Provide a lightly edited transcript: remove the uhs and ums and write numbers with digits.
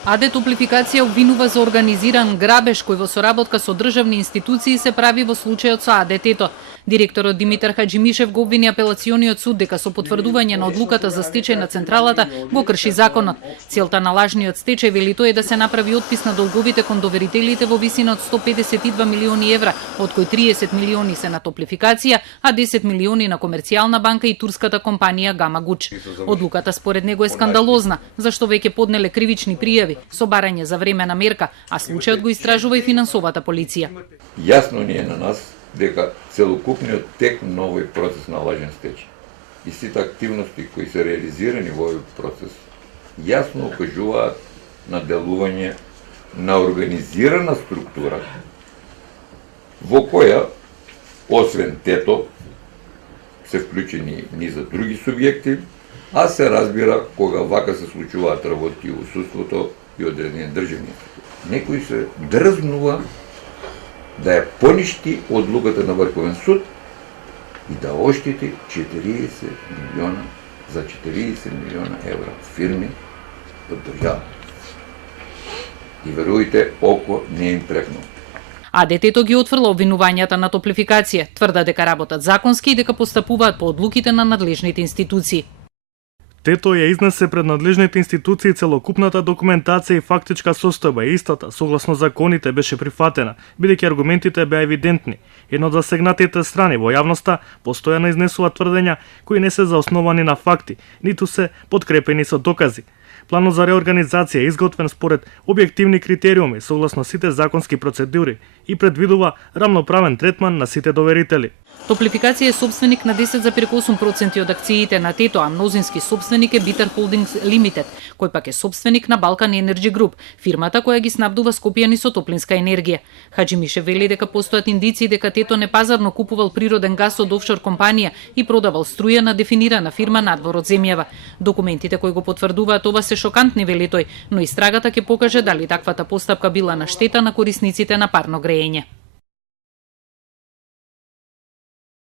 АД Топлификација обвинува за организиран грабеж кој во соработка со државни институции се прави во случајот со АД Тето. Директорот Димитар Хаџимишев го обвини апелациониот суд дека со потврдување на одлуката за стечај на централата го крши законот. Целта на лажниот стечај, вели тој, е да се направи отпис на долговите кон доверителите во висина од 152 милиони евра, од кои 30 милиони се на Топлификација, а 10 милиони на Комерцијална банка и турската компанија Гама Гуч. Одлуката според него е скандалозна, зашто веќе поднеле кривични пријави со барање за времена мерка, а случајот го истражува и финансовата полиција. Јасно ни е на нас дека целокупниот тек на овој процес на лажен стечај и сите активности кои се реализирани во овој процес јасно укажуваат на делување на организирана структура во која, освен Тето, се вклучени низа други субјекти, а се разбира кога вака се случуваат работи и усуството и одредени државни институции. Некој се дрзнува да ја поништи одлуката на Врховен суд и да оштети 40 милиона евра фирми од држава. И верујте, око не им трепнува. АД Тето ги отфрла обвинувањата на Топлификација, тврда дека работат законски и дека постапуваат по одлуките на надлежните институции. Тето ја изнесе пред надлежните институции целокупната документација и фактичка состојба и истата, согласно законите, беше прифатена, бидејќи аргументите беа евидентни. Едно од засегнатите страни во јавноста постојано изнесува тврдења кои не се заосновани на факти, ниту се подкрепени со докази. Планот за реорганизација е изготвен според објективни критериуми, согласно сите законски процедури и предвидува рамноправен третман на сите доверители. Топлификација е собственик на 10,8% од акциите на Тето, а мнозински собственик е Битер Холдингс Лимитед, кој пак е собственик на Балкан Енерджи Груп, фирмата која ги снабдува Скопјани со топлинска енергија. Хаџимишев вели дека постојат индиции дека Тето непазарно купувал природен газ од офшор компанија и продавал струја на дефинирана фирма надвор од земјава. Документите кои го потврдуваат ова се шокантни, вели тој, но истрагата ќе покаже дали таквата постапка била на штета на корисниците на парно грејење.